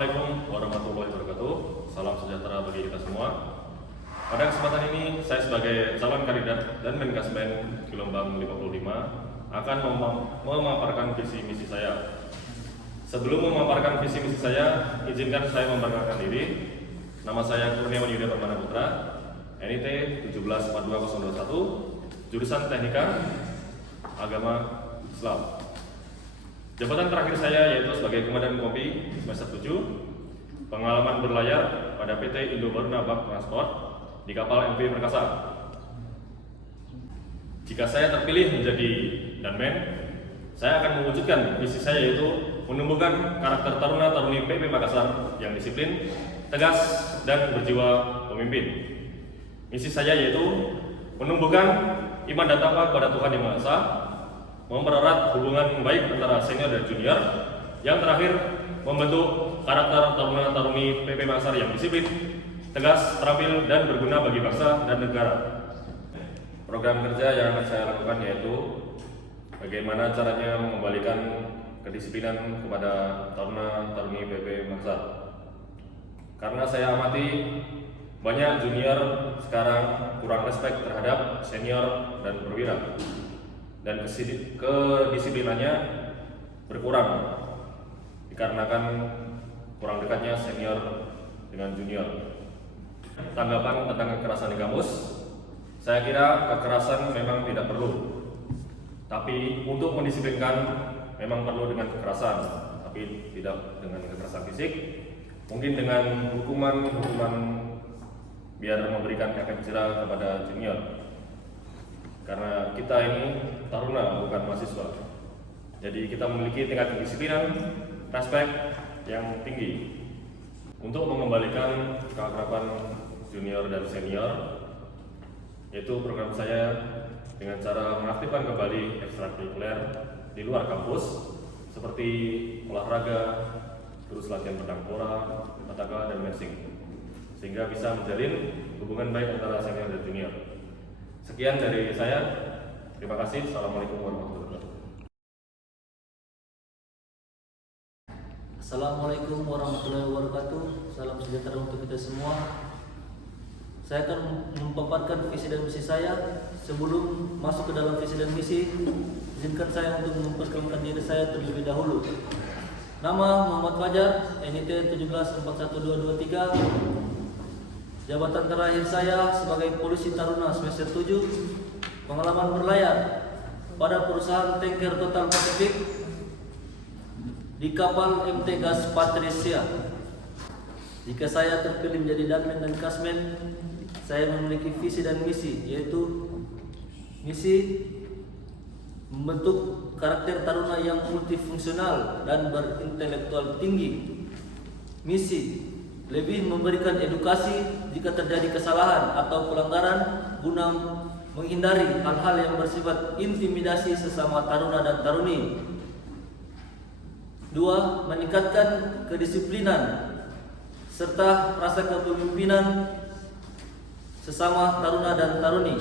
Assalamualaikum warahmatullahi wabarakatuh. Salam sejahtera bagi kita semua. Pada kesempatan ini, saya sebagai calon kandidat dan Menkasmen gelombang 55 akan memaparkan visi misi saya. Sebelum memaparkan visi misi saya, izinkan saya memperkenalkan diri. Nama saya Kurniawan Yuda Permana Putra, NIT 1742021, jurusan Teknika Agama Islam. Jabatan terakhir saya yaitu sebagai Komandan Kompi semester 7, pengalaman berlayar pada PT Indoberna Bak Transport di kapal MV Perkasa. Jika saya terpilih menjadi Danmen, saya akan mewujudkan visi saya yaitu menumbuhkan karakter taruna-taruni PP Makassar yang disiplin, tegas, dan berjiwa pemimpin. Misi saya yaitu menumbuhkan iman dan takwa kepada Tuhan Yang Maha Esa, mempererat hubungan baik antara senior dan junior. Yang terakhir, membentuk karakter taruna-taruni PP Makassar yang disiplin, tegas, terampil, dan berguna bagi bangsa dan negara. Program kerja yang akan saya lakukan yaitu bagaimana caranya mengembalikan kedisiplinan kepada taruna-taruni PP Makassar. Karena saya amati banyak junior sekarang kurang respek terhadap senior dan perwira, dan kedisiplinannya berkurang dikarenakan kurang dekatnya senior dengan junior. Tanggapan tentang kekerasan di kampus, saya kira kekerasan memang tidak perlu, tapi untuk mendisiplinkan memang perlu dengan kekerasan, tapi tidak dengan kekerasan fisik. Mungkin dengan hukuman biar memberikan efek jerah kepada junior. Karena kita ini taruna bukan mahasiswa, jadi kita memiliki tingkat kedisiplinan, respek yang tinggi. Untuk mengembalikan keakraban junior dan senior, yaitu program saya dengan cara mengaktifkan kembali ekstrakurikuler di luar kampus seperti olahraga, terus latihan pedang pora, pataga, dan mensing, sehingga bisa menjalin hubungan baik antara senior dan junior. Sekian dari saya. Terima kasih. Assalamualaikum warahmatullahi wabarakatuh. Assalamualaikum warahmatullahi wabarakatuh. Salam sejahtera untuk kita semua. Saya akan memaparkan visi dan misi saya. Sebelum masuk ke dalam visi dan misi, izinkan saya untuk memperkenalkan diri saya terlebih dahulu. Nama Muhammad Fajar, NIT 1741223. Jabatan terakhir saya sebagai polisi taruna semester 7, pengalaman berlayar pada perusahaan tanker Total Pacific di kapal MT Gas Patricia. Jika saya terpilih menjadi Danmen dan Kasmen, saya memiliki visi dan misi, yaitu misi membentuk karakter taruna yang multifungsional dan berintelektual tinggi. Misi lebih memberikan edukasi jika terjadi kesalahan atau pelanggaran guna menghindari hal-hal yang bersifat intimidasi sesama taruna dan taruni. 2. Meningkatkan kedisiplinan serta rasa kepemimpinan sesama taruna dan taruni.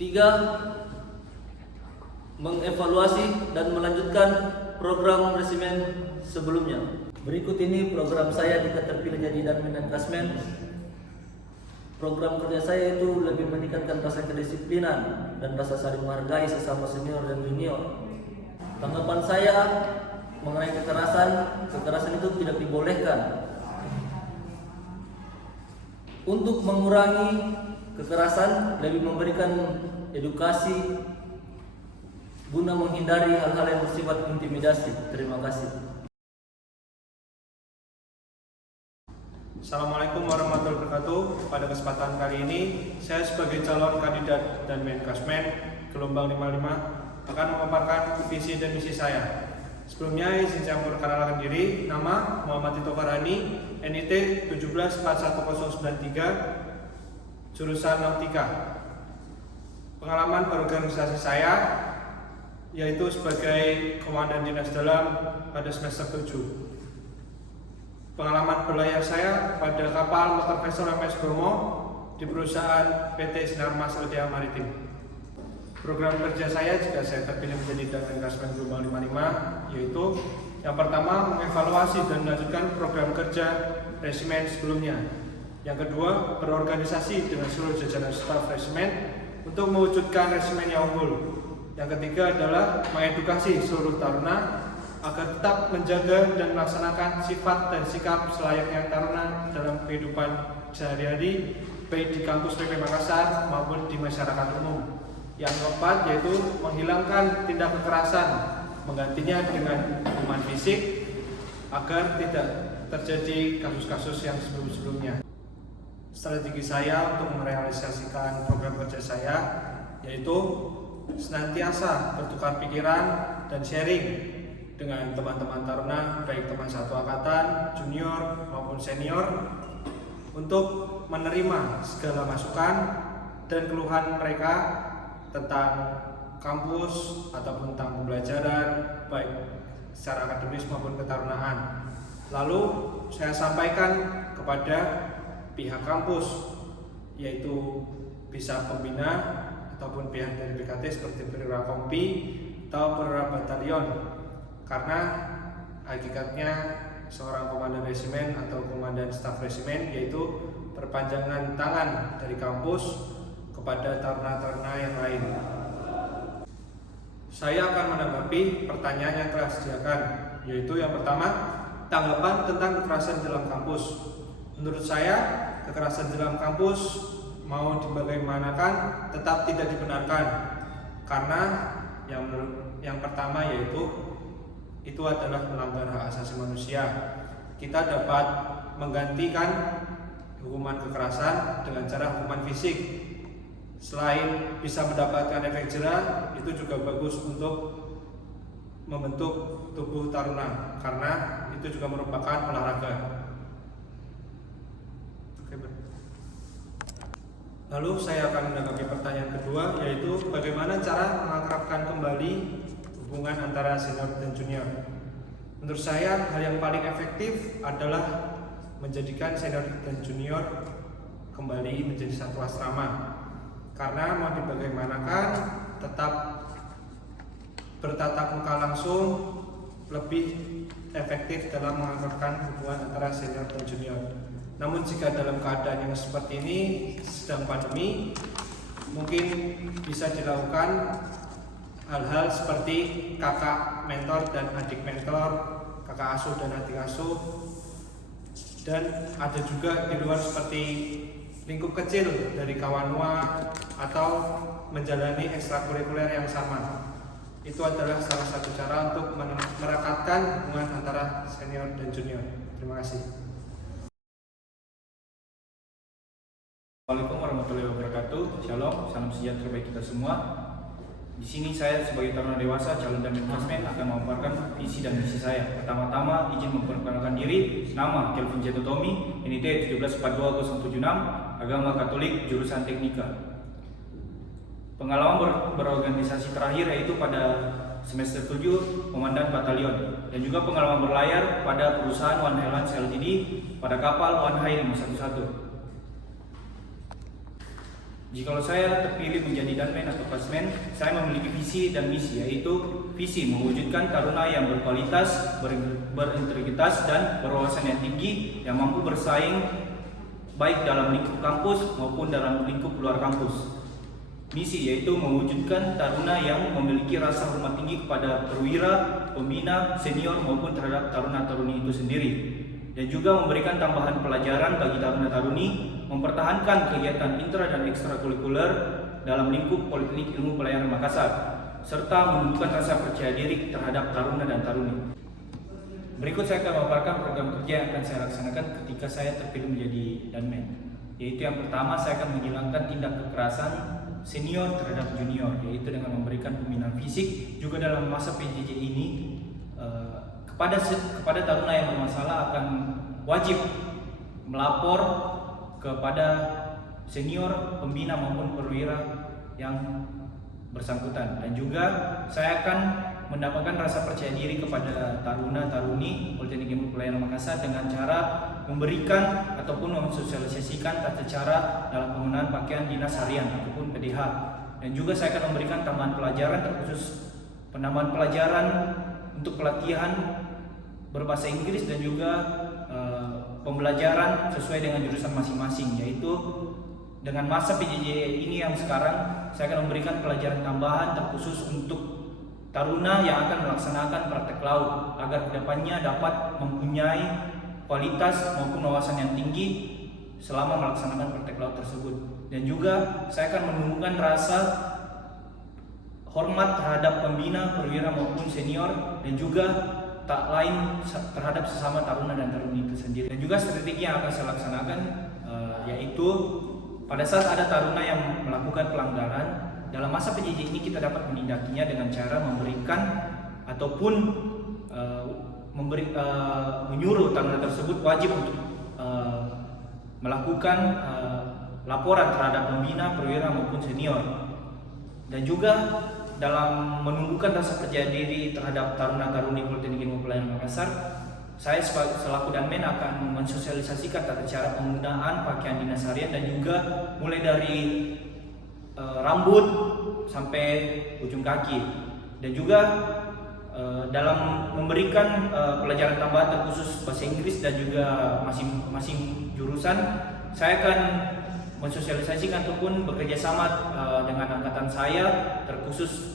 3. Mengevaluasi dan melanjutkan program resimen sebelumnya. Berikut ini program saya jika terpilih jadi Danmen dan Kasmen. Program kerja saya itu lebih meningkatkan rasa kedisiplinan dan rasa saling menghargai sesama senior dan junior. Tanggapan saya mengenai kekerasan itu tidak dibolehkan. Untuk mengurangi kekerasan, lebih memberikan edukasi guna menghindari hal-hal yang bersifat intimidasi. Terima kasih. Assalamualaikum warahmatullahi wabarakatuh. Pada kesempatan kali ini, saya sebagai calon kandidat dan Menkasmen gelombang 55 akan memaparkan visi dan misi saya. Sebelumnya izin saya memperkenalkan diri. Nama Muhammad Tito Farhani, NIT 1741093, jurusan Nautika. Pengalaman berorganisasi saya yaitu sebagai Komandan Dinas Dalam pada semester 7. Pengalaman berlayar saya pada kapal motor vessel MS Bromo di perusahaan PT Sinarmas LDA Maritim. Program kerja saya jika saya terpilih menjadi Danmen Kasmen gelombang 55 yaitu Yang pertama, mengevaluasi dan melanjutkan program kerja resimen sebelumnya. Yang kedua, berorganisasi dengan seluruh jajaran staf resimen untuk mewujudkan resimen yang unggul. Yang ketiga adalah mengedukasi seluruh taruna agar tetap menjaga dan melaksanakan sifat dan sikap selayaknya taruna dalam kehidupan sehari-hari, baik di kampus PP Makassar maupun di masyarakat umum. Yang keempat yaitu menghilangkan tindak kekerasan, menggantinya dengan hukuman fisik agar tidak terjadi kasus-kasus yang sebelum-sebelumnya. Strategi saya untuk merealisasikan program kerja saya yaitu senantiasa bertukar pikiran dan sharing dengan teman-teman taruna, baik teman satu angkatan, junior maupun senior, untuk menerima segala masukan dan keluhan mereka tentang kampus ataupun tentang pembelajaran, baik secara akademis maupun ketarunaan. Lalu saya sampaikan kepada pihak kampus, yaitu bisa pembina ataupun pihak dari BKT seperti perwira kompi atau perwira batalion, karena hakikatnya seorang komandan resimen atau komandan staf resimen yaitu perpanjangan tangan dari kampus kepada taruna-taruna yang lain. Saya akan menanggapi pertanyaan yang telah disediakan, yaitu yang pertama, tanggapan tentang kekerasan dalam kampus. Menurut saya, kekerasan dalam kampus mau dibagaimanakan tetap tidak dibenarkan, karena yang pertama yaitu itu adalah melanggar hak asasi manusia. Kita dapat menggantikan hukuman kekerasan dengan cara hukuman fisik. Selain bisa mendapatkan efek jera, itu juga bagus untuk membentuk tubuh taruna, karena itu juga merupakan olahraga. Lalu saya akan menanggapi pertanyaan kedua, yaitu bagaimana cara mengakrabkan kembali hubungan antara senior dan junior. Menurut saya hal yang paling efektif adalah menjadikan senior dan junior kembali menjadi satu asrama, karena mau dibagaimanakan tetap bertatap muka langsung lebih efektif dalam mengakrabkan hubungan antara senior dan junior. Namun jika dalam keadaan yang seperti ini sedang pandemi, mungkin bisa dilakukan hal-hal seperti kakak mentor dan adik mentor, kakak asuh dan adik asuh, dan ada juga di luar seperti lingkup kecil dari kawanwa atau menjalani ekstrakurikuler yang sama. Itu adalah salah satu cara untuk merekatkan hubungan antara senior dan junior. Terima kasih. Assalamualaikum warahmatullahi wabarakatuh. Shalom, salam sejahtera bagi kita semua. Di sini saya sebagai taruna dewasa calon Danmen Kasmen akan memaparkan visi dan misi saya. Pertama-tama izin memperkenalkan diri. Nama Kelvin Jeto Tommy, NIT 1742076, agama Katolik, jurusan Teknika. Pengalaman berorganisasi terakhir yaitu pada semester 7 Komandan Batalion, dan juga pengalaman berlayar pada perusahaan One Highlands Ltd pada kapal One High 511. Jikalau saya terpilih menjadi Danmen atau Kasmen, saya memiliki visi dan misi, yaitu visi mewujudkan taruna yang berkualitas, berintegritas dan berwawasan yang tinggi, yang mampu bersaing baik dalam lingkup kampus maupun dalam lingkup luar kampus. Misi yaitu mewujudkan taruna yang memiliki rasa hormat tinggi kepada perwira, pembina, senior maupun terhadap taruna-taruni itu sendiri, dan juga memberikan tambahan pelajaran bagi taruna-taruni, mempertahankan kegiatan intra dan ekstrakurikuler dalam lingkup Politeknik Ilmu Pelayaran Makassar, serta menumbuhkan rasa percaya diri terhadap taruna dan taruni. Berikut saya akan memaparkan program kerja yang akan saya laksanakan ketika saya terpilih menjadi Danmen. Yaitu yang pertama, saya akan menghilangkan tindak kekerasan senior terhadap junior, yaitu dengan memberikan pembinaan fisik. Juga dalam masa PJJ ini, kepada taruna yang bermasalah akan wajib melapor kepada senior, pembina maupun perwira yang bersangkutan. Dan juga saya akan mendapatkan rasa percaya diri kepada taruna-taruni Politeknik Ilmu Pelayaran Makassar dengan cara memberikan ataupun mensosialisasikan tata cara dalam penggunaan pakaian dinas harian ataupun PDH. Dan juga saya akan memberikan tambahan pelajaran, terkhusus penambahan pelajaran untuk pelatihan berbahasa Inggris dan juga pembelajaran sesuai dengan jurusan masing-masing, yaitu dengan masa PJJ ini yang sekarang saya akan memberikan pelajaran tambahan terkhusus untuk taruna yang akan melaksanakan praktek laut agar kedepannya dapat mempunyai kualitas maupun wawasan yang tinggi selama melaksanakan praktek laut tersebut. Dan juga saya akan menumbuhkan rasa hormat terhadap pembina, perwira maupun senior, dan juga tak lain terhadap sesama taruna dan taruni itu sendiri. Dan juga strategi yang akan saya laksanakan yaitu pada saat ada taruna yang melakukan pelanggaran dalam masa PJJ ini, kita dapat menindakinya dengan cara memberikan ataupun menyuruh taruna tersebut wajib untuk melakukan laporan terhadap pembina, perwira maupun senior. Dan juga dalam menumbuhkan rasa percaya diri terhadap taruna-taruni Politeknik Ilmu Pelayaran Makassar, saya selaku Danmen akan mensosialisasikan tata cara penggunaan pakaian dinas harian dan juga mulai dari rambut sampai ujung kaki. Dan juga dalam memberikan pelajaran tambahan terkhusus bahasa Inggris dan juga masing-masing jurusan, saya akan mensosialisasikan ataupun bekerja sama dengan angkatan saya terkhusus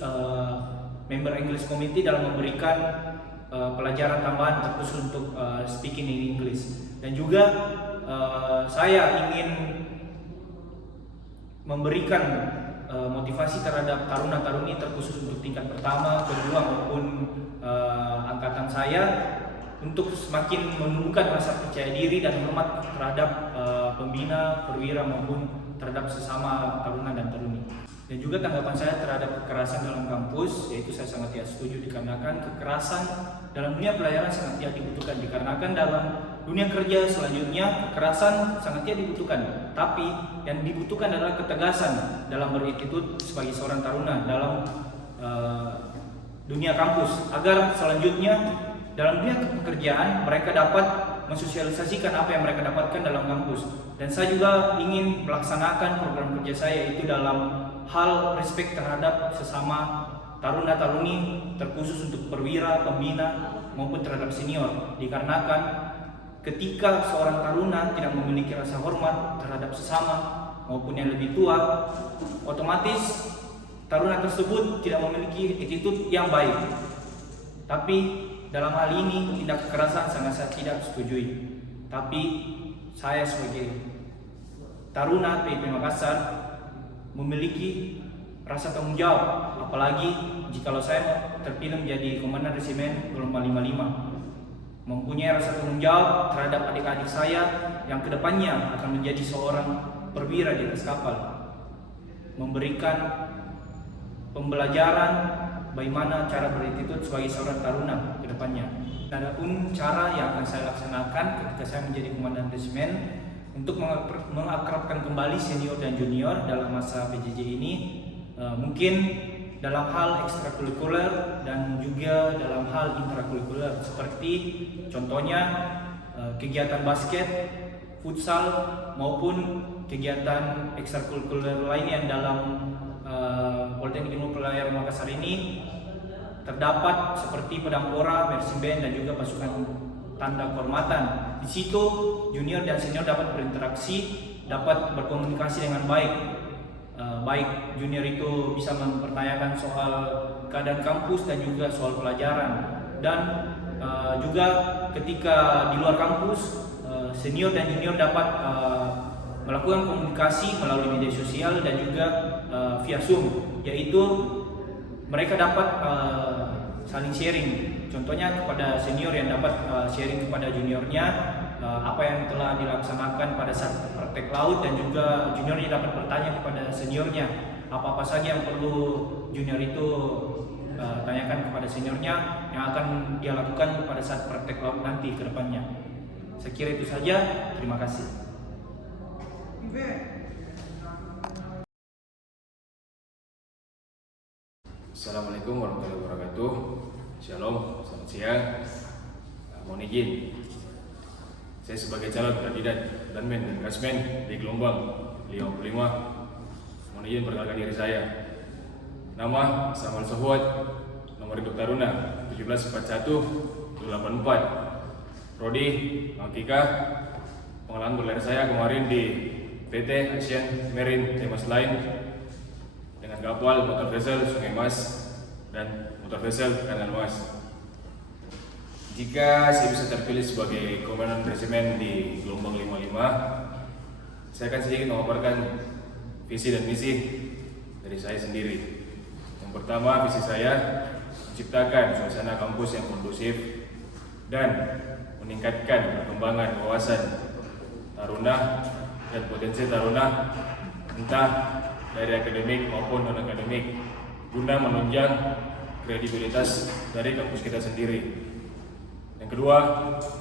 member English Committee dalam memberikan pelajaran tambahan terkhusus untuk speaking in English. Dan juga saya ingin memberikan motivasi terhadap taruna-taruni terkhusus untuk tingkat pertama, kedua maupun angkatan saya untuk semakin menumbuhkan rasa percaya diri dan hormat terhadap pembina, perwira maupun terhadap sesama taruna dan taruni. Dan juga tanggapan saya terhadap kekerasan dalam kampus, yaitu saya sangat tidak setuju dikarenakan kekerasan dalam dunia pelayaran sangat tidak dibutuhkan, dikarenakan dalam dunia kerja selanjutnya kekerasan sangat tidak dibutuhkan, tapi yang dibutuhkan adalah ketegasan dalam berattitude sebagai seorang taruna dalam dunia kampus, agar selanjutnya dalam dunia pekerjaan mereka dapat mensosialisasikan apa yang mereka dapatkan dalam kampus. Dan saya juga ingin melaksanakan program kerja saya itu dalam hal respect terhadap sesama taruna-taruni terkhusus untuk perwira, pembina maupun terhadap senior, dikarenakan ketika seorang taruna tidak memiliki rasa hormat terhadap sesama maupun yang lebih tua, otomatis taruna tersebut tidak memiliki attitude yang baik. Tapi dalam hal ini tindak kekerasan sangat saya tidak setujui. Tapi saya sebagai taruna PIP Makassar memiliki rasa tanggung jawab, apalagi jikalau saya terpilih menjadi Komandan Resimen Gelombang 55, mempunyai rasa tanggung jawab terhadap adik-adik saya yang kedepannya akan menjadi seorang perwira di atas kapal, memberikan pembelajaran bagaimana cara berattitude sebagai seorang taruna ke depannya. Adapun cara yang akan saya laksanakan ketika saya menjadi Komandan Resimen untuk mengakrabkan kembali senior dan junior dalam masa PJJ ini, mungkin dalam hal ekstrakurikuler dan juga dalam hal intrakurikuler, seperti contohnya kegiatan basket, futsal maupun kegiatan ekstrakurikuler lain yang dalam Politeknik Ilmu Pelayaran Makassar ini terdapat, seperti Pedampora, Mercy Band dan juga pasukan tanda kehormatan. Di situ junior dan senior dapat berinteraksi, dapat berkomunikasi dengan baik. Baik junior itu bisa mempertanyakan soal keadaan kampus dan juga soal pelajaran. Dan juga ketika di luar kampus, senior dan junior dapat melakukan komunikasi melalui media sosial dan juga via Zoom, yaitu mereka dapat saling sharing. Contohnya kepada senior yang dapat sharing kepada juniornya apa yang telah dilaksanakan pada saat praktek laut, dan juga juniornya dapat bertanya kepada seniornya apa-apa saja yang perlu junior itu tanyakan kepada seniornya yang akan dia lakukan pada saat praktek laut nanti ke depannya. Saya kira itu saja. Terima kasih. Assalamualaikum warahmatullahi wabarakatuh. Shalom, selamat siang. Mohon izin, saya sebagai calon kandidat Danmen dan Kasmen di Gelombang 55, mohon izin perkenalkan diri saya. Nama Samuel Sohwat, nomor induk taruna 1741 84. Prodi Nautika. Pengalaman berlayar saya kemarin di PT Asian Marine Thames Line dengan kapal motor vessel Sungai Mas dan motor vessel Kanal Mas. Jika saya bisa terpilih sebagai komandan resimen di gelombang 55, saya akan sedikit memaparkan visi dan misi dari saya sendiri. Yang pertama, visi saya menciptakan suasana kampus yang kondusif dan meningkatkan perkembangan wawasan taruna dan potensi taruna, entah dari akademik maupun non-akademik, guna menunjang kredibilitas dari kampus kita sendiri. Yang kedua,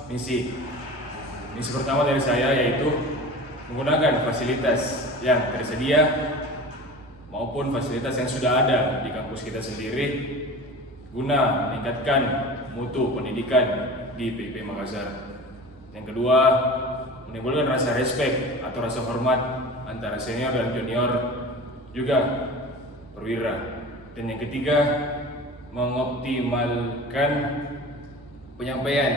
misi. Misi pertama dari saya yaitu menggunakan fasilitas yang tersedia maupun fasilitas yang sudah ada di kampus kita sendiri guna meningkatkan mutu pendidikan di PIP Makassar. Yang kedua, menimbulkan rasa respect atau rasa hormat antara senior dan junior, juga perwira. Dan yang ketiga, mengoptimalkan penyampaian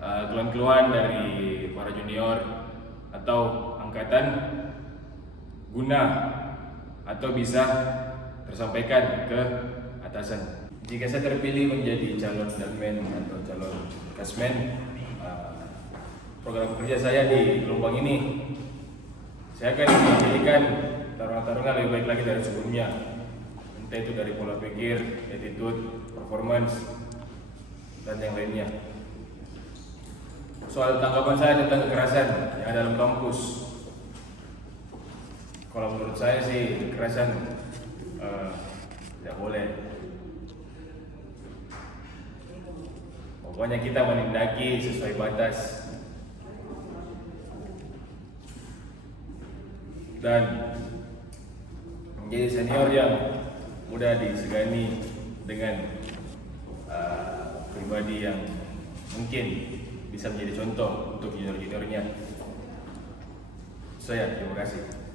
keluhan-keluhan dari para junior atau angkatan guna atau bisa tersampaikan ke atasan. Jika saya terpilih menjadi calon dalmen atau calon kasmen, program kerja saya di gelombang ini, saya akan menjadikan taruna-taruna lebih baik lagi dari sebelumnya, entah itu dari pola pikir, attitude, performance, dan yang lainnya. Soal tanggapan saya tentang kekerasan yang ada dalam kampus, kalau menurut saya sih kekerasan tidak boleh. Pokoknya kita menindaki sesuai batas dan menjadi senior yang mudah disegani dengan pribadi yang mungkin bisa menjadi contoh untuk junior-juniornya. Saya terima kasih.